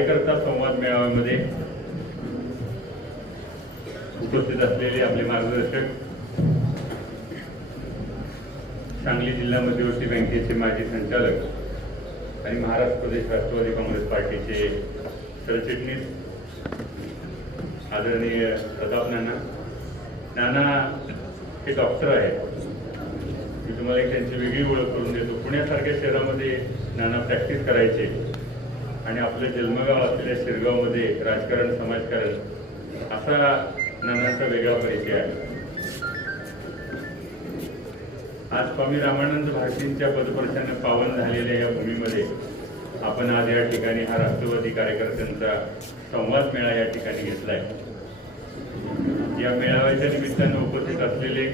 कार्यकर्ता संवाद मेळाव्यामध्ये उपस्थित असलेले आपले मार्गदर्शक सांगली जिल्हा मध्यवर्ती बँकेचे माजी संचालक आणि महाराष्ट्र प्रदेश राष्ट्रवादी काँग्रेस पार्टीचे सरचिटणीस आदरणीय प्रताप नाना. नाना हे डॉक्टर आहेत. मी तुम्हाला एक त्यांची वेगळी ओळख करून देतो. पुण्यासारख्या शहरामध्ये नाना प्रॅक्टिस करायचे. आणि आपलं जन्मगाव असलेल्या शिरगावमध्ये राजकारण समाजकारण असा नानांचा वेगळा परिचय आहे. आज स्वामी रामानंद भारतींच्या पदपर्शाने पावन झालेल्या या भूमीमध्ये आपण आज या ठिकाणी हा राष्ट्रवादी कार्यकर्त्यांचा संवाद मेळा या ठिकाणी घेतलाय. या मेळाव्याच्या निमित्तानं उपस्थित असलेले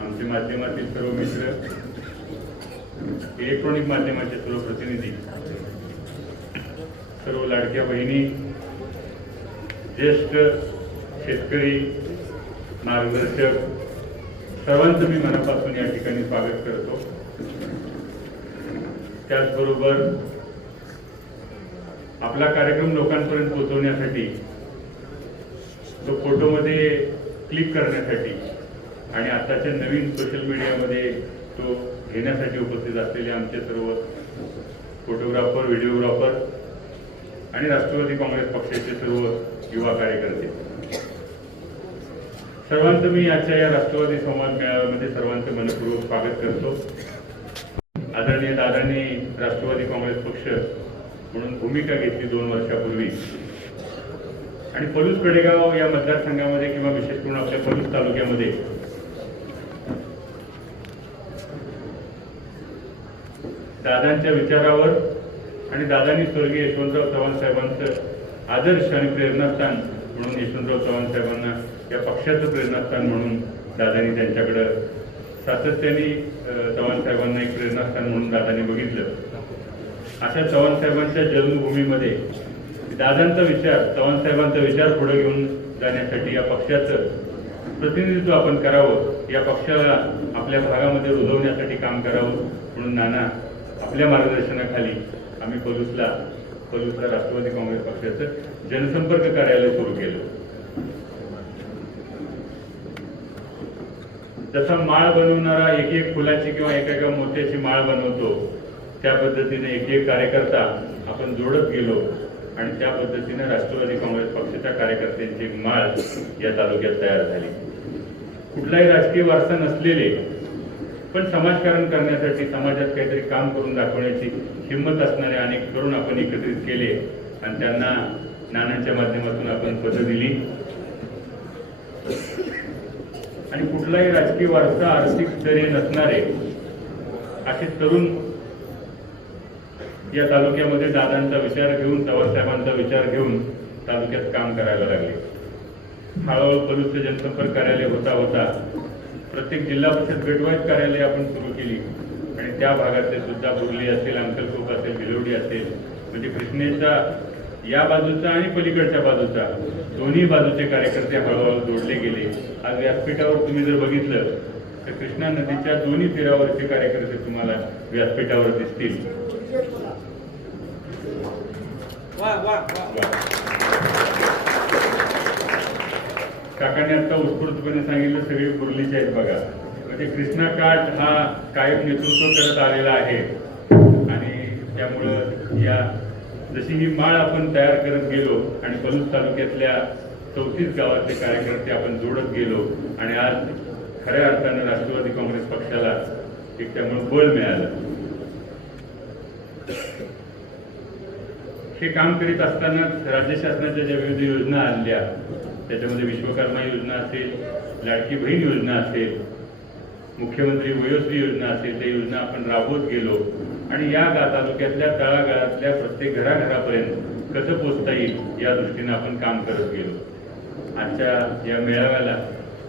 आमचे माध्यमातील सर्व मित्र इलेक्ट्रॉनिक माध्यमाचे सर्व प्रतिनिधी सर्व लाडक्या बहिणी ज्येष्ठ शेतकरी मार्गदर्शक सर्वांचं मी मनापासून या ठिकाणी स्वागत करतो. त्याचबरोबर आपला कार्यक्रम लोकांपर्यंत पोहोचवण्यासाठी तो फोटोमध्ये क्लिक करण्यासाठी आणि आताच्या नवीन सोशल मीडियामध्ये तो घेण्यासाठी उपस्थित असलेले आमचे सर्व फोटोग्राफर व्हिडिओग्राफर आणि राष्ट्रवादी काँग्रेस पक्षाचे सर्व युवा कार्यकर्ते. सर्वांचं मी आजच्या या राष्ट्रवादी संवाद मेळाव्यामध्ये सर्वांचं मनपूर्वक स्वागत करतो. आदरणीय दादांनी राष्ट्रवादी काँग्रेस पक्ष म्हणून भूमिका घेतली दोन वर्षापूर्वी. आणि पलूस कडेगाव या मतदारसंघामध्ये किंवा विशेष करून आपल्या पलूस तालुक्यामध्ये दादांच्या विचारावर आणि दादांनी स्वर्गीय यशवंतराव चव्हाण साहेबांचं आदर्श आणि प्रेरणास्थान म्हणून यशवंतराव चव्हाण साहेबांना या पक्षाचं प्रेरणास्थान म्हणून दादांनी त्यांच्याकडं सातत्याने चव्हाण साहेबांना एक प्रेरणास्थान म्हणून दादांनी बघितलं. अशा चव्हाण साहेबांच्या जन्मभूमीमध्ये दादांचा विचार चव्हाण साहेबांचा विचार पुढे घेऊन जाण्यासाठी या पक्षाचं प्रतिनिधित्व आपण करावं या पक्षाला आपल्या भागामध्ये रुजवण्यासाठी काम करावं म्हणून नाना आपल्या मार्गदर्शनाखाली आम्ही पलूसला पलूसला राष्ट्रवादी काँग्रेस पक्षाचं जनसंपर्क कार्यालय सुरू केलं. जसा माळ बनवणारा एक एक फुलाची किंवा एका एका मोत्याची माळ बनवतो त्या पद्धतीने एक एक कार्यकर्ता आपण जोडत गेलो आणि त्या पद्धतीने राष्ट्रवादी काँग्रेस पक्षाच्या कार्यकर्त्यांची माळ या तालुक्यात तयार झाली. कुठलाही राजकीय वारसा नसलेले पण समाजकारण करण्यासाठी समाजात काहीतरी काम करून दाखवण्याची हिंमत असणारे अनेक तरुण आपण एकत्रित केले आणि त्यांना नानांच्या माध्यमातून आपण पदं दिली. आणि कुठलाही राजकीय वारसा आर्थिक स्तरीय नसणारे असे तरुण या तालुक्यामध्ये दादांचा विचार घेऊन चव्हाणसाहेबांचा विचार घेऊन तालुक्यात काम करायला लागले. हळूहळू पलूसचं जनसंपर्क कार्यालय होता होता प्रत्येक जिल्हा परिषद गटवाईज कार्यालय आपण सुरू केली. आणि त्या भागातले सुद्धा बुर्ली असेल अंकलकोप असेल भिलवडी असेल म्हणजे कृष्णेचा या बाजूचा आणि पलीकडच्या बाजूचा दोन्ही बाजूचे कार्यकर्ते हळूहळू जोडले गेले. आज व्यासपीठावर तुम्ही जर बघितलं तर कृष्णा नदीच्या दोन्ही तीरावरचे कार्यकर्ते तुम्हाला व्यासपीठावर दिसतील. वा. वा वा. काकाने आता उत्स्फूर्तपणे सांगितलं सगळे बुर्लीचे आहेत बघा. म्हणजे कृष्णा काठ हा कायम नेतृत्व करत आलेला आहे. आणि त्यामुळं या जशी ही माळ आपण तयार करत गेलो आणि बलूच तालुक्यातल्या चौतीस गावातले कार्यकर्ते आपण जोडत गेलो आणि आज खऱ्या अर्थानं राष्ट्रवादी काँग्रेस पक्षाला एक त्यामुळे बळ मिळालं. हे काम करीत असताना राज्य शासनाच्या ज्या विविध योजना आणल्या त्याच्यामध्ये विश्वकर्मा योजना असेल लाडकी बहीण योजना असेल मुख्यमंत्री वयोश्री योजना असेल त्या योजना आपण राबवत गेलो. आणि या तालुक्यातल्या तळागाळातल्या प्रत्येक घराघरापर्यंत कसं पोचता येईल या दृष्टीनं आपण काम करत गेलो. आजच्या या मेळाव्याला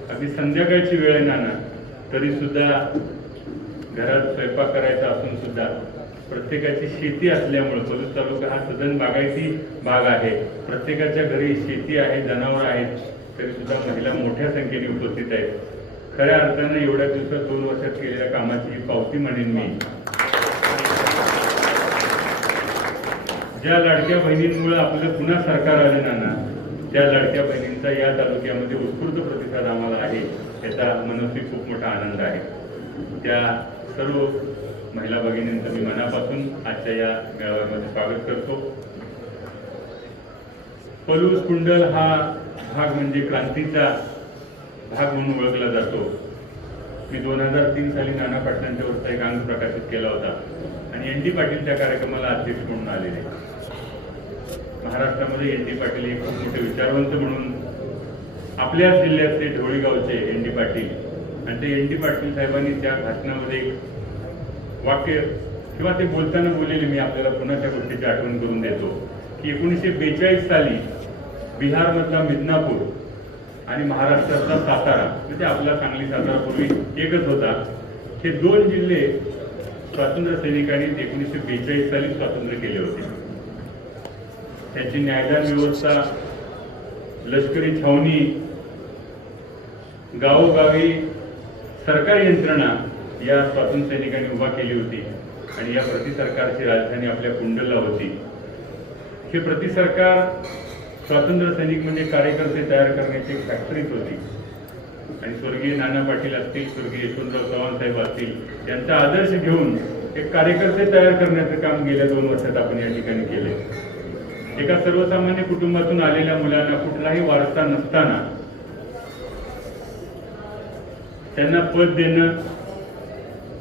अगदी संध्याकाळची वेळ आहे नाना. तरी सुद्धा घरात स्वयंपाक करायचा असून सुद्धा प्रत्येकाची शेती असल्यामुळं पलूस तालुका हा सदन बागायती भाग आहे. प्रत्येकाच्या घरी शेती आहे जनावर आहेत तरी सुद्धा महिला मोठ्या संख्येने उपस्थित आहेत. खऱ्या अर्थानं एवढ्या दिवसात दोन वर्षात केलेल्या कामाची पावती म्हणेन मी. ज्या लाडक्या बहिणींमुळे आपलं पुन्हा सरकार आले ना त्या लाडक्या बहिणींचा या तालुक्यामध्ये उत्स्फूर्त प्रतिसाद आम्हाला आहे. याचा मनस्वी खूप मोठा आनंद आहे. त्या सर्व महिला भगिनींचं मी मनापासून आजच्या या मेळाव्यामध्ये स्वागत करतो. पलूस कुंडल हा भाग म्हणजे क्रांतीचा भाग म्हणून ओळखला जातो. मी दोन हजार तीन साली नाना पाटलांच्या वरचा एक अंग प्रकाशित केला होता आणि एन डी पाटील त्या कार्यक्रमाला अध्यक्ष म्हणून आलेले. महाराष्ट्रामध्ये एन डी पाटील हे खूप मोठे विचारवंत म्हणून आपल्याच जिल्ह्यातले ढवळीगावचे एन डी पाटील. आणि ते एन डी पाटील साहेबांनी त्या भाषणामध्ये एक वाक्य किंवा ते बोलताना बोललेले मी आपल्याला पुन्हा त्या गोष्टीची आठवण करून देतो. की एकोणीसशे बेचाळीस साली बिहारमधला मिदनापूर आणि महाराष्ट्रातला सातारा म्हणजे आपला सांगली सातारा पूर्वी एकच होता. हे दोन जिल्हे स्वातंत्र्य सैनिकांनी एकोणीसशे बेचाळीस साली स्वातंत्र्य केले होते. त्याची न्यायदान व्यवस्था लष्करी छावणी गावोगावी सरकारी यंत्रणा या स्वातंत्र्य सैनिकांनी उभा केली होती आणि या प्रति सरकारची राजधानी आपल्या कुंडलला होती. हे प्रति सरकार स्वातंत्र्य सैनिक म्हणजे कार्यकर्ते तयार करण्याची फॅक्टरीच होती. आणि स्वर्गीय नाना पाटील असतील स्वर्गीय यशवंतराव चव्हाण साहेब असतील यांचा आदर्श घेऊन एक कार्यकर्ते तयार करण्याचं काम गेल्या दोन वर्षात आपण या ठिकाणी केले एका सर्वसामान्य कुटुंबातून आलेल्या मुलांना कुठलाही वारसा नसताना त्यांना पद देणं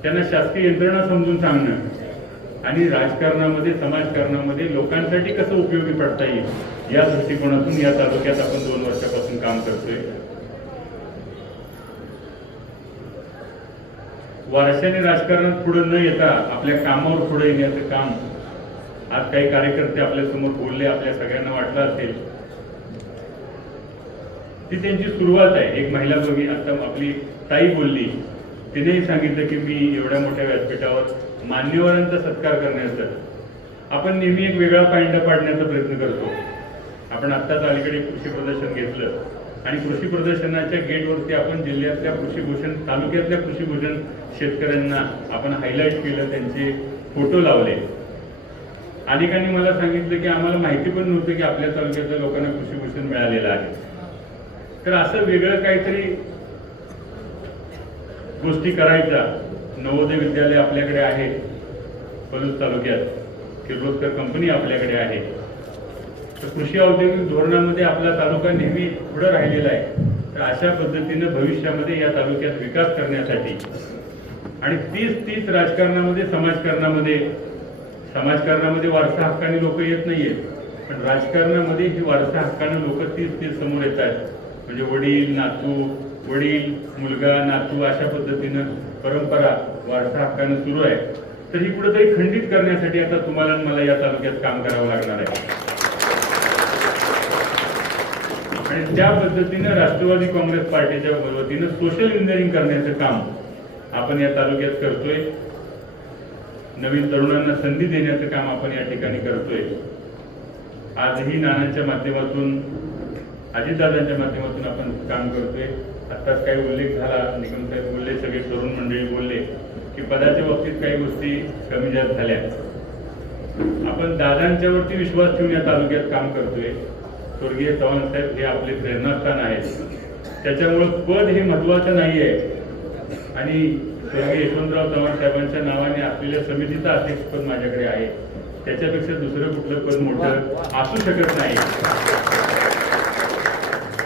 त्यांना शासकीय यंत्रणा समजून सांगणं आणि राजकारणामध्ये समाजकारणामध्ये लोकांसाठी कसं उपयोगी पडता येईल या दृष्टिकोनातून या तालुक्यात आपण दोन वर्षापासून काम करतोय. वारशाने राजकारणात पुढे न येता आपल्या कामावर पुढे येण्याचं काम आज काही कार्यकर्ते आपल्यासमोर बोलले आपल्या सगळ्यांना वाटलं असेल. ती त्यांची सुरुवात आहे. एक महिला बघी आता आपली ताई बोलली तिनेही सांगितलं की मी एवढ्या मोठ्या व्यासपीठावर मान्यवरांचा सत्कार करण्याचा आपण नेहमी एक वेगळा पायंडा पाडण्याचा प्रयत्न करतो. आपण आत्ताच अलीकडे कृषी प्रदर्शन घेतलं आणि कृषी प्रदर्शनाच्या गेटवरती आपण जिल्ह्यातल्या कृषीभूषण तालुक्यातल्या कृषीभूषण शेतकऱ्यांना आपण हायलाईट केलं त्यांचे फोटो लावले. अनेकांनी मला सांगितलं की आम्हाला माहिती पण नव्हतं की आपल्या तालुक्यातल्या लोकांना कृषीभूषण मिळालेलं आहे. तर असं वेगळं काहीतरी गोष्टी करायच्या. नवोदय विद्यालय आपल्याकडे आहे. पलूस तालुक्यात. किर्लोस्कर कंपनी आपल्याकडे आहे. तर कृषी औद्योगिक धोरणामध्ये आपला तालुका नेहमी पुढं राहिलेला आहे. तर अशा पद्धतीनं भविष्यामध्ये या तालुक्यात विकास करण्यासाठी आणि तीच तीच राजकारणामध्ये समाजकारणामध्ये समाजकारणामध्ये वारसा हक्काने लोक येत नाही आहेत पण राजकारणामध्ये ही वारसा हक्काने लोक तीच तीच समोर येत आहेत म्हणजे वडील नातू वडील मुलगा नातू अशा पद्धतीनं परंपरा वारसा हक्कानं सुरू आहे. तर ही कुठेतरी खंडित करण्यासाठी आता तुम्हाला मला या तालुक्यात काम करावं लागणार आहे. आणि त्या पद्धतीनं राष्ट्रवादी काँग्रेस पार्टीच्या वतीनं सोशल इंजिनिअरिंग करण्याचं काम आपण या तालुक्यात करतोय. नवीन तरुणांना संधी देण्याचं काम आपण या ठिकाणी करतोय. आजही नानांच्या माध्यमातून अजितदादांच्या माध्यमातून आपण काम करतोय. आत्ताच काही उल्लेख झाला निकम साहेब बोलले सगळे तरुण मंडळी बोलले की पदाच्या बाबतीत काही गोष्टी कमी जास्त झाल्या. आपण दादांच्यावरती विश्वास ठेवून या तालुक्यात काम करतोय. स्वर्गीय चव्हाण साहेब हे आपले प्रेरणास्थान आहेत. त्याच्यामुळं पद हे महत्वाचं नाहीये. आणि स्वर्गीय यशवंतराव चव्हाण साहेबांच्या नावाने असलेल्या समितीचं अध्यक्षपद माझ्याकडे आहे. त्याच्यापेक्षा दुसरं कुठलं पद मोठं असू शकत नाही.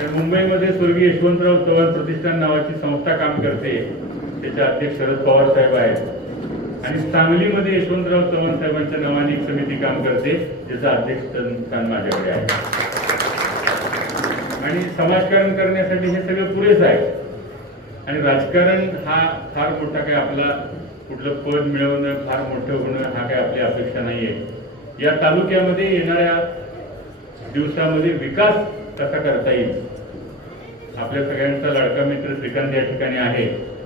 तर मुंबईमध्ये स्वर्गीय यशवंतराव चव्हाण प्रतिष्ठान नावाची संस्था काम करते. त्याचे अध्यक्ष शरद पवार साहेब आहेत. आणि सांगलीमध्ये यशवंतराव चव्हाण साहेबांच्या नावाने एक समिती काम करते ज्याचं अध्यक्षस्थान माझ्याकडे आहे. आणि समाजकारण करण्यासाठी हे सगळं पुरेसं आहे. आणि राजकारण हा फार मोठा काय आपला कुठलं पद मिळवणं फार मोठं होणं हा काय आपली अपेक्षा नाही आहे या तालुक्यामध्ये येणाऱ्या दिवसामध्ये विकास कसा करता येईल. आपल्या सगळ्यांचा लाडका मित्र श्रीकांत या ठिकाणी आहे.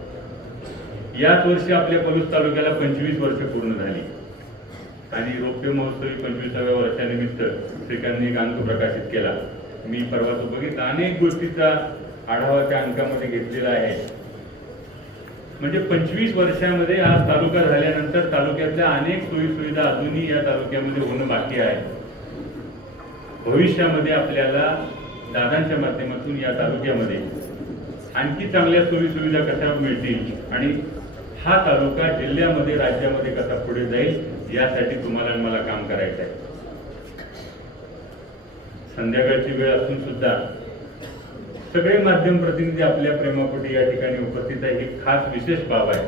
याच वर्षी आपल्या पलूस तालुक्याला पंचवीस वर्ष पूर्ण झाली. आणि रौप्य महोत्सवी पंचवीसाव्या वर्षानिमित्त श्रीकांतने एक अंक प्रकाशित केला. मी परवा तो बघितला. अनेक गोष्टीचा आढावा त्या अंकामध्ये घेतलेला आहे. म्हणजे पंचवीस वर्षामध्ये आज तालुका झाल्यानंतर तालुक्यातल्या अनेक सोयी सुविधा अजूनही या तालुक्यामध्ये होणं बाकी आहे. भविष्यामध्ये आपल्याला दादांच्या माध्यमातून या तालुक्यामध्ये आणखी चांगल्या सोयी सुविधा कशा मिळतील आणि हा तालुका जिल्ह्यामध्ये राज्यामध्ये कसा पुढे जाईल यासाठी तुम्हाला मला काम करायचं आहे संध्याकाळची वेळ असून सुद्धा सगळे माध्यम प्रतिनिधी आपल्या प्रेमापोटी या ठिकाणी उपस्थित आहे. ही खास विशेष बाब आहे.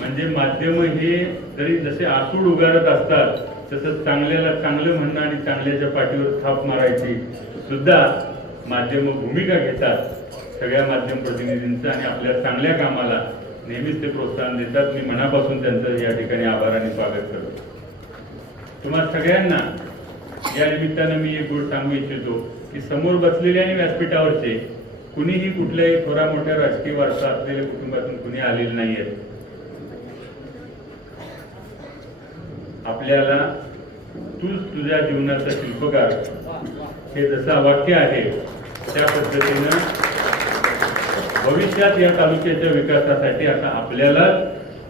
म्हणजे माध्यम हे जरी जसे आसूड उगारत असतात तसं चांगल्याला चांगलं म्हणणं आणि चांगल्याच्या पाठीवर थाप मारायची सुद्धा माध्यम भूमिका घेतात. सगळ्या माध्यम प्रतिनिधींचं आणि आपल्या चांगल्या कामाला नेहमीच ते प्रोत्साहन देतात. मी मनापासून त्यांचं या ठिकाणी आभाराने स्वागत करतो. तुम्हा सगळ्यांना या निमित्तानं मी एक गोष्ट सांगू इच्छितो की समोर बसलेले आणि व्यासपीठावरचे कुणीही कुठल्याही थोरा मोठ्या राजकीय वारसा असलेल्या कुटुंबातून कुणी आलेले नाहीयेत. आपल्याला तूच तुझ्या जीवनाचा शिल्पकार हे जसं वाक्य आहे त्या पद्धतीनं भविष्यात या तालुक्याच्या विकासासाठी आता आपल्याला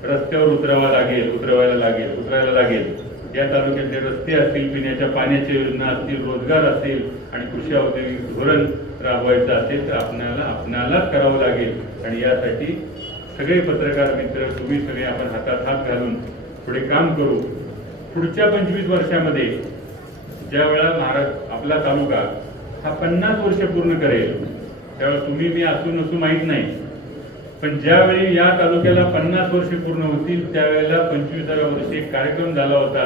रस्त्यावर उतरावा लागेल उतरवायला लागेल उतरायला लागेल. या तालुक्यातले रस्ते असतील पिण्याच्या पाण्याच्या योजना असतील रोजगार असतील आणि कृषी औद्योगिक धोरण राबवायचं असेल तर आपणाला आपणालाच करावं लागेल. आणि यासाठी सगळे पत्रकार मित्र तुम्ही सगळे आपण हातात हात घालून पुढे काम करू. पुढच्या पंचवीस वर्षामध्ये ज्या वेळा महाराष्ट्र आपला तालुका हा पन्नास वर्ष पूर्ण करेल त्यावेळेला तुम्ही मी असू नसू माहीत नाही. पण ज्यावेळी या तालुक्याला पन्नास वर्ष पूर्ण होतील त्यावेळेला पंचवीसाव्या वर्षी एक कार्यक्रम झाला होता.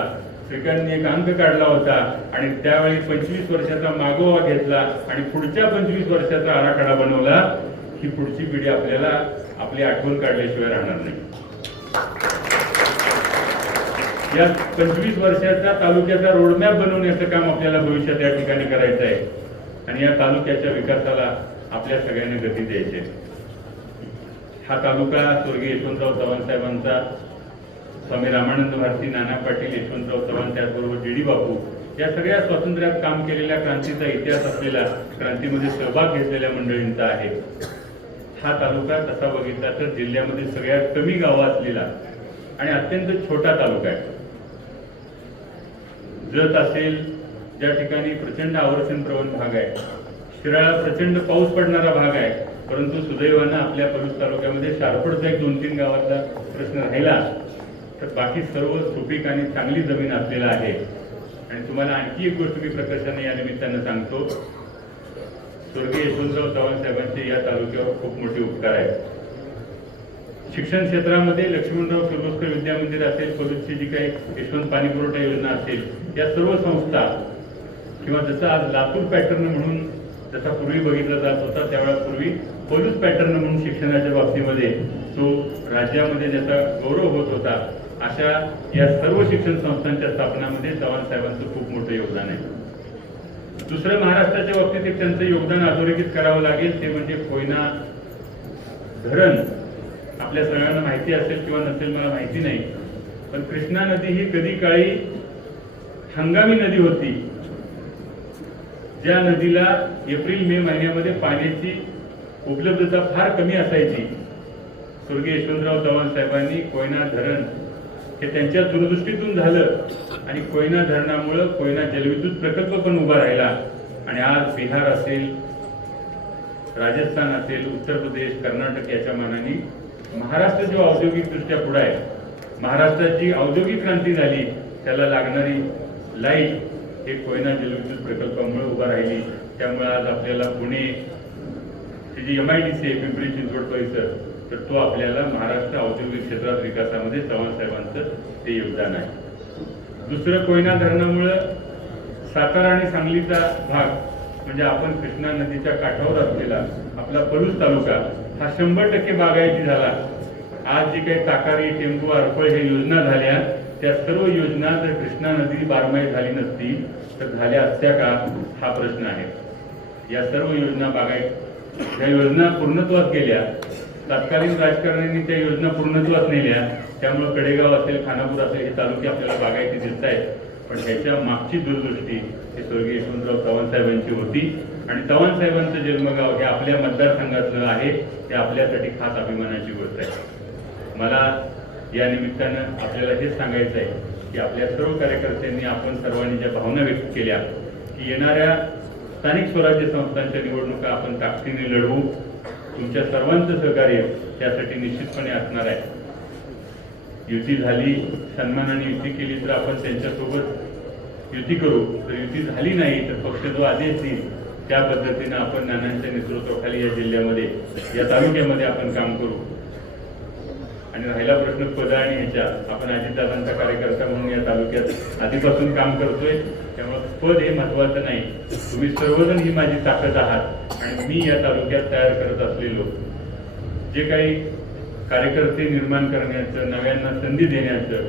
श्रीकांतनी एक अंक काढला होता आणि त्यावेळी पंचवीस वर्षाचा मागोवा घेतला आणि पुढच्या पंचवीस वर्षाचा आराखडा बनवला. ही पुढची पिढी आपल्याला आपली आठवण काढल्याशिवाय राहणार नाही. या पंचवीस वर्षाचा तालुक्याचा रोडमॅप बनवण्याचं काम आपल्याला भविष्यात या ठिकाणी करायचं आहे. आणि या तालुक्याच्या विकासाला आपल्या सगळ्यांनी गती द्यायची आहे. हा तालुका स्वर्गीय यशवंतराव चव्हाण साहेबांचा स्वामी रामानंद भारती नाना पाटील यशवंतराव चव्हाण त्याचबरोबर डी डी बापू या सगळ्या स्वातंत्र्यात काम केलेल्या क्रांतीचा इतिहास असलेला क्रांतीमध्ये सहभाग घेतलेल्या मंडळींचा आहे. हा तालुका तसा बघितला तर जिल्ह्यामध्ये सगळ्यात कमी गावं असलेला आणि अत्यंत छोटा तालुका आहे. जत असेल ज्या ठिकाणी प्रचंड आवर्षण प्रवण भाग आहे. शिराळा प्रचंड पाऊस पडणारा भाग आहे परंतु सुदैवानं आपल्या पलूस तालुक्यामध्ये शारपडचा एक दोन तीन गावातला प्रश्न राहिला. तर बाकी सर्व सुपीक आणि चांगली जमीन असलेला आहे. आणि तुम्हाला आणखी एक गोष्ट मी प्रकर्षाने या निमित्तानं सांगतो. स्वर्गीय यशवंतराव चव्हाण साहेबांचे या तालुक्यावर खूप मोठे उपकार आहेत. शिक्षण क्षेत्रामध्ये लक्ष्मणराव किर्लोस्कर विद्या मंदिर असेल पलूसची जी काही यशवंत पाणी पुरवठा योजना असेल या सर्व संस्था किंवा जसं आज लातूर पॅटर्न म्हणून जसा पूर्वी बघितला जात होता त्यावेळा पूर्वी पोलीस पॅटर्न म्हणून शिक्षणाच्या बाबतीमध्ये तो राज्यामध्ये ज्याचा गौरव होत होता अशा या सर्व शिक्षण संस्थांच्या स्थापनामध्ये चव्हाण साहेबांचं खूप मोठं योगदान आहे. दुसरं महाराष्ट्राच्या बाबतीत एक त्यांचं योगदान अधोरेखित करावं लागेल ते म्हणजे कोयना धरण. आपल्या सगळ्यांना माहिती असेल किंवा नसेल मला माहिती नाही. पण कृष्णा नदी ही कधी काळी हंगामी नदी होती. ज्या नदीला एप्रिल मे महिन्यामध्ये पाण्याची उपलब्धता फार कमी असायची. स्वर्गीय यशवंतराव चव्हाण साहेबांनी कोयना धरण हे त्यांच्या दूरदृष्टीतून झालं आणि कोयना धरणामुळं कोयना जलविद्युत प्रकल्प पण उभा राहिला. आणि आज बिहार असेल राजस्थान असेल उत्तर प्रदेश कर्नाटक याच्या मानाने महाराष्ट्र जो औद्योगिकदृष्ट्या पुढे आहे महाराष्ट्रात जी औद्योगिक क्रांती झाली त्याला लागणारी लाइट हे कोयना जलविद्युत प्रकल्पामुळे उभा राहिली. त्यामुळे आज आपल्याला पुणे ते G M I D C आहे पिंपरी चिंचवड परिसर तर तो आपल्याला महाराष्ट्र औद्योगिक क्षेत्रात विकासामध्ये चव्हाण साहेबांचं ते योगदान आहे. दुसरं कोयना धरणामुळं सातारा आणि सांगलीचा भाग म्हणजे आपण कृष्णा नदीच्या काठावर असलेला आपला पलूस तालुका हा शंभर टक्के बागायती झाला. आज जी काही ताकारी टेम्पो अरफळ ह्या योजना झाल्या त्या सर्व योजना जर कृष्णा नदी बारमाही झाली नसती तर झाल्या असत्या का? हा प्रश्न आहे. या सर्व योजना बागायत त्या योजना पूर्णत्वास गेल्या तत्कालीन राजकारण्यांनी त्या योजना पूर्णत्वास नेल्या त्यामुळे कडेगाव असेल खानापूर असेल हे तालुके आपल्याला बागायती दिसत आहेत पण ह्याच्या मागची दूरदृष्टी ही स्वर्गीय यशवंतराव चव्हाण साहेबांची होती. आणि चव्हाण साहेबांचं जन्मगाव हे आपल्या मतदारसंघातलं आहे ते आपल्यासाठी खास अभिमानाची गोष्ट आहे. मला या निमित्तानं आपल्याला हेच सांगायचं आहे की आपल्या सर्व कार्यकर्त्यांनी आपण सर्वांनी ज्या भावना व्यक्त केल्या की येणाऱ्या स्थानिक स्वराज्य संस्थांच्या निवडणुका आपण ताकदीने लढवू. तुमच्या सर्वांचं सहकार्य त्यासाठी निश्चितपणे असणार आहे. युती झाली सन्मानाने युती केली तर आपण त्यांच्यासोबत युती करू तर युती झाली नाही तर पक्ष जो आदेश देईल त्या पद्धतीनं आपण नानांच्या नेतृत्वाखाली या जिल्ह्यामध्ये या तालुक्यामध्ये आपण काम करू. आणि राहिला प्रश्न पद आणि ह्याच्या आपण अजितदादांचा कार्यकर्ता म्हणून या तालुक्यात आधीपासून काम करतोय त्यामुळे पद हे महत्वाचं नाही. तुम्ही सर्वजण ही माझी ताकद आहात आणि मी या तालुक्यात तयार करत असलेलो. जे काही कार्यकर्ते निर्माण करण्याचं नव्यांना संधी देण्याचं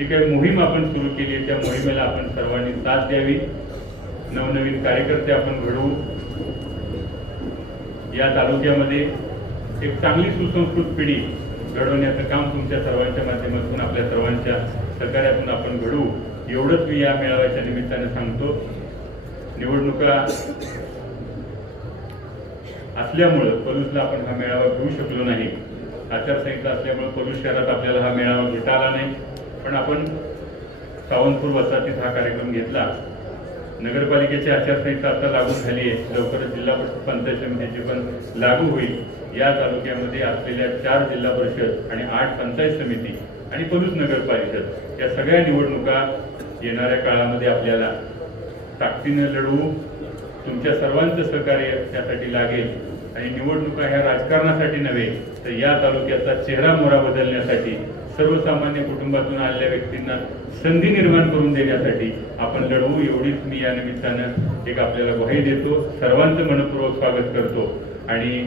जी काही मोहीम आपण सुरू केली आहे त्या मोहिमेला आपण सर्वांनी साथ द्यावी. नवनवीन कार्यकर्ते आपण घडवू. या तालुक्यामध्ये एक चांगली सुसंस्कृत पिढी घडवण्याचं काम तुमच्या सर्वांच्या माध्यमातून आपल्या सर्वांच्या सहकार्यातून आपण घडवू. एवढंच मी या मेळाव्याच्या निमित्ताने सांगतो. निवडणुका असल्यामुळं पलूसला आपण हा मेळावा घेऊ शकलो नाही. आचारसंहिता असल्यामुळे पलूस शहरात आपल्याला हा मेळावा घेता आला नाही. पण आपण सावंतपूर वसाहतीत हा कार्यक्रम घेतला. नगरपालिकेची आचारसंहिता आता लागू झाली आहे. लवकरच जिल्हा परिषद पंचायत समितीची पण लागू होईल. या तालुक्यामध्ये असलेल्या चार जिल्हा परिषद आणि आठ पंचायत समिती आणि पलूस नगर परिषद या सगळ्या निवडणुका येणाऱ्या काळामध्ये आपल्याला ताकदीनं लढवू तुमच्या सर्वांचं सहकार्य त्यासाठी लागेल. आणि निवडणुका ह्या राजकारणासाठी नव्हे तर या तालुक्याचा चेहरा मोहरा बदलण्यासाठी सर्वसामान्य कुटुंबातून आलेल्या व्यक्तींना संधी निर्माण करून देण्यासाठी आपण लढवू. एवढीच मी या निमित्तानं एक आपल्याला ग्वाही देतो. सर्वांचं मनपूर्वक स्वागत करतो. आणि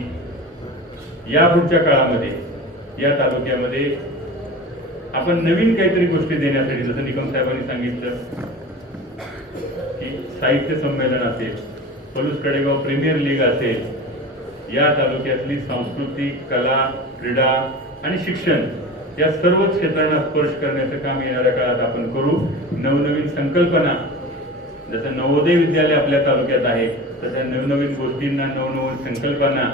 या पुढच्या काळामध्ये या तालुक्यामध्ये आपण नवीन काहीतरी गोष्टी देण्यासाठी जसं निकम साहेबांनी सांगितलं की साहित्य संमेलन असेल पलूस कडेगाव प्रीमियर लीग असेल या तालुक्यातली सांस्कृतिक कला क्रीडा आणि शिक्षण या सर्व क्षेत्रांना स्पर्श करण्याचं काम येणाऱ्या काळात आपण करू. नवनवीन संकल्पना जसं नवोदय विद्यालय आपल्या तालुक्यात आहे तशा नवनवीन गोष्टींना नवनवीन संकल्पना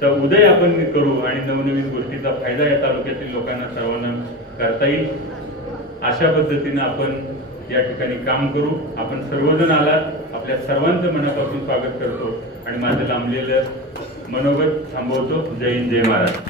चा उदय आपण करू आणि नवनवीन गोष्टीचा फायदा या तालुक्यातील लोकांना सर्वांना करता येईल. अशा पद्धतीनं आपण या ठिकाणी काम करू. आपण सर्वजण आलात आपल्या सर्वांचं मनापासून स्वागत करतो आणि माझं लांबलेलं मनोगत थांबवतो. जय हिंद जय महाराज